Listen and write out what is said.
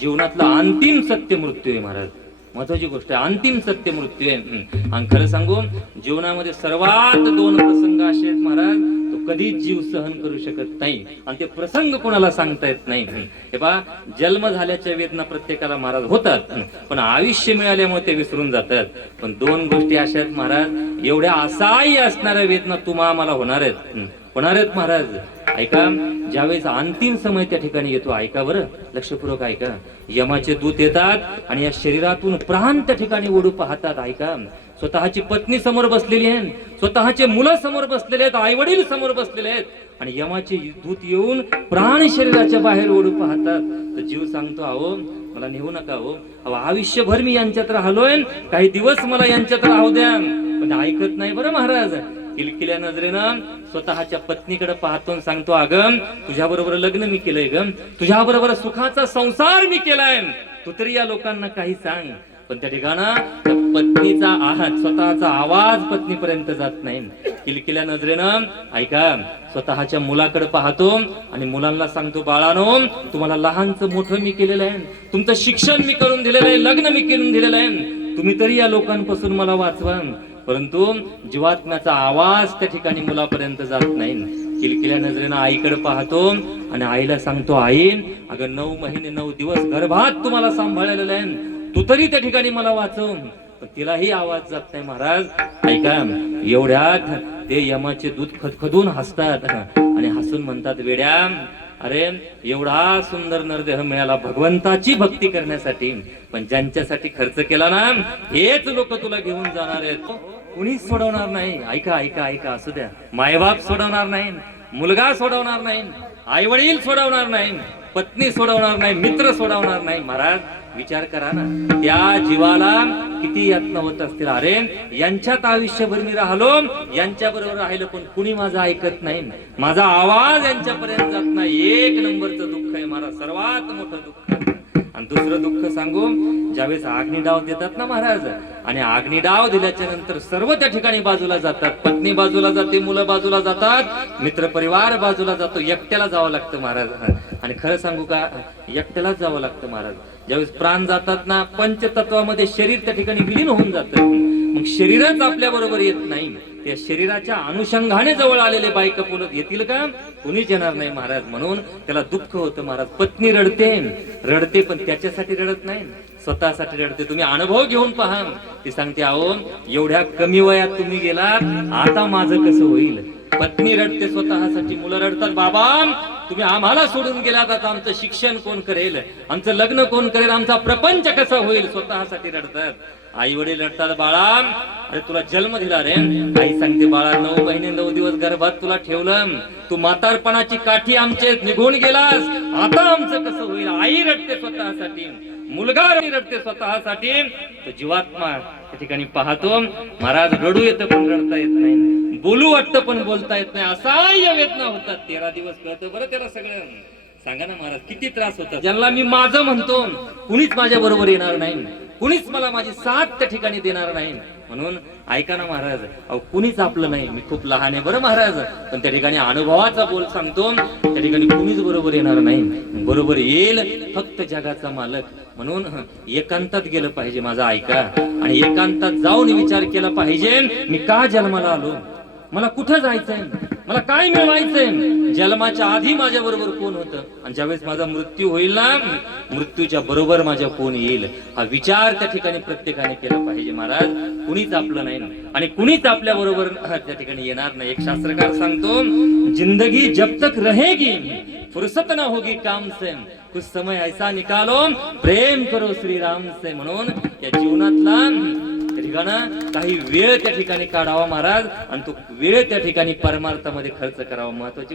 जीवनातला अंतिम सत्य मृत्यू आहे महाराज. महत्वाची गोष्ट आहे, अंतिम सत्य मृत्यू आहे. आणि खरं सांगू, जीवनामध्ये सर्वात दोन प्रसंग असे आहेत महाराज, तो कधीच जीव सहन करू शकत नाही आणि ते प्रसंग कोणाला सांगता येत नाही. हे पहा, जन्म झाल्याच्या वेदना प्रत्येकाला महाराज होतात, पण आयुष्य मिळाल्यामुळे ते विसरून जातात. पण दोन गोष्टी अशा आहेत महाराज, एवढ्या असहाय्य असणाऱ्या वेदना तुम्हा आम्हाला होणार आहेत महाराज. ऐका, ज्यावेळेस अंतिम समय त्या ठिकाणी येतो, ऐका बरं, लक्षपूर्वक ऐका. यमाचे दूत येतात आणि या शरीरातून प्राण त्या ठिकाणी ओढू पाहतात. ऐका, स्वतःची पत्नी समोर बसलेली आहे, स्वतःचे मुलं समोर बसलेले आहेत, आई वडील समोर बसलेले आहेत, आणि यमाचे दूत येऊन प्राण शरीराच्या बाहेर ओढू पाहतात. तर जीव सांगतो, अहो मला नेऊ नका, अहो आयुष्यभर मी यांच्यात राहिलोय, काही दिवस मला यांच्यात राहू द्या. पण ऐकत नाही बरं महाराज. किलकिल्या नजरेनं स्वतःच्या पत्नीकडे पाहतो, सांगतो, अगं तुझ्या बरोबर लग्न मी केलंय ग, तुझ्या बरोबर सुखाचा संसार मी केलाय, तू तरी या लोकांना काही सांग. पण त्या ठिकाणं त्या पत्नीचा स्वतःचा आवाज पत्नीपर्यंत जात नाही. किलकिल्या नजरेनं ऐका, स्वतःच्या मुलाकडे पाहतो आणि मुलांना सांगतो, बाळानो तुम्हाला लहानचं मोठं मी केलेलं आहे, तुमचं शिक्षण मी करून दिलेलं आहे, लग्न मी करून दिलेलं आहे, तुम्ही तरी या लोकांपासून मला वाचवा. परंतु जीवात्म्याचा आवाज त्या ठिकाणी मुलापर्यंत जात नाही. किलकिल्या नजरेनं आईकडे पाहतो आणि आईला सांगतो, आई अगं 9 महिने 9 दिवस गर्भात तुम्हाला सांभाळलेलं आहे, तू तरी त्या ठिकाणी मला वाचव. पण तिलाही आवाज जात नाही महाराज. ऐका, एवढ्यात ते यमाचे दूत खदखदून हसतात आणि हसून म्हणतात, वेड्या, अरे एवढा सुंदर नरदेह मिळाला भगवंताची भक्ती करण्यासाठी, पण ज्यांच्यासाठी खर्च केला ना हेच लोक तुला घेऊन जाणार आहेत, कुणीच सोडवणार नाही. ऐका ऐका ऐका, असू द्या, मायबाप सोडवणार नाही, मुलगा सोडवणार नाही, आई वडील सोडवणार नाही, पत्नी सोडवणार नाही, मित्र सोडवणार नाही. महाराज विचार करा ना, त्या जीवाला किती यातना होत असतील. अरे यांच्यात आयुष्यभर मी राहिलो, यांच्या बरोबर राहिलो, पण कुणी माझं ऐकत नाही, माझा आवाज यांच्यापर्यंत जात नाही. एक नंबरचं दुःख आहे महाराज, सर्वात मोठं दुःख. आणि दुसरं दुःख सांगू, ज्यावेळेस अग्निडाव देतात ना महाराज, आणि अग्निडाव दिल्याच्या नंतर सर्व त्या ठिकाणी बाजूला जातात, पत्नी बाजूला जाते, मुलं बाजूला जातात, मित्र परिवार बाजूला जातो, एकट्याला जावं लागतं महाराज. आणि खरं सांगू का, एकट्यालाच जावं लागतं महाराज. ज्यावेळेस प्राण जातात ना, पंचतत्वामध्ये शरीर त्या ठिकाणी विलीन होऊन जातं, मग शरीरच आपल्या बरोबर येत नाही. त्या शरीराच्या अनुषंगाने जवळ आलेले बायका पुन्हा येतील का? कुणीच येणार नाही महाराज. म्हणून त्याला दुःख होतं महाराज. पत्नी रडते पण त्याच्यासाठी रडत नाही, स्वतःसाठी रडते. तुम्ही अनुभव घेऊन पहा. ती सांगते, अहो एवढ्या कमी वयात तुम्ही गेलात, आता माझं कसं होईल. पत्नी रडते स्वतःसाठी, मुलं रडतात, बाबा तुम्ही आम्हाला सोडून गेलात, आता आमचं शिक्षण कोण करेल, आमचं लग्न कोण करेल, आमचा प्रपंच कसा होईल, स्वतःसाठी रडतात. आई वडील रडतात, बाळा अरे तुला जन्म दिला रे. आई सांगते, बाळा 9 महिने 9 दिवस गर्भात तुला ठेवलं, तू म्हातारपणाची काठी आमचे निघून गेलास, आता आमचं कसं होईल. आई रडते स्वतःसाठी, मुलगा रडते स्वतःसाठी. तो जीवात्मा त्या ठिकाणी पाहतो महाराज, रडू येतं पण रडता येत नाही, बोलू वाटतं पण बोलता येत नाही, असहाय्य वेदना होतात. 13 दिवस कळतं बरं त्याला सगळं. सांगा ना महाराज, किती त्रास होतात. ज्यांना मी माझं म्हणतो, कुणीच माझ्या बरोबर येणार नाही, कुणीच मला माझी साथ त्या ठिकाणी देणार नाही. म्हणून ऐका ना महाराज, अहो कुणीच आपलं नाही. मी खूप लहान आहे बरं महाराज, पण त्या ठिकाणी अनुभवाचा बोल सांगतो, त्या ठिकाणी कुणीच बरोबर येणार नाही, बरोबर येईल फक्त जगाचा मालक. म्हणून एकांतात गेलं पाहिजे माझा. ऐका, आणि एकांतात जाऊन विचार केला पाहिजे, मी का जन्माला आलो, मला कुठं जायचंय, मला काय मिळवायचंय, जन्माच्या आधी माझ्या बरोबर कोण होतं, आणि ज्यावेळेस माझा मृत्यू होईल ना, मृत्यूच्या बरोबर माझ्या कोण येईल, हा विचार त्या ठिकाणी प्रत्येकाने केला पाहिजे महाराज. कुणीच आपलं नाही आणि कुणीच आपल्या बरोबर त्या ठिकाणी येणार नाही. एक शास्त्रकार सांगतो, जिंदगी जब तक रहेगी फुर्सत ना होगी काम से, कुछ समय ऐसा निकालो प्रेम करो श्री राम से. म्हणून या जीवनातला काही वेळ त्या ठिकाणी काढावा महाराज, आणि तो वेळ त्या ठिकाणी परमार्थामध्ये खर्च करावा. महत्वाची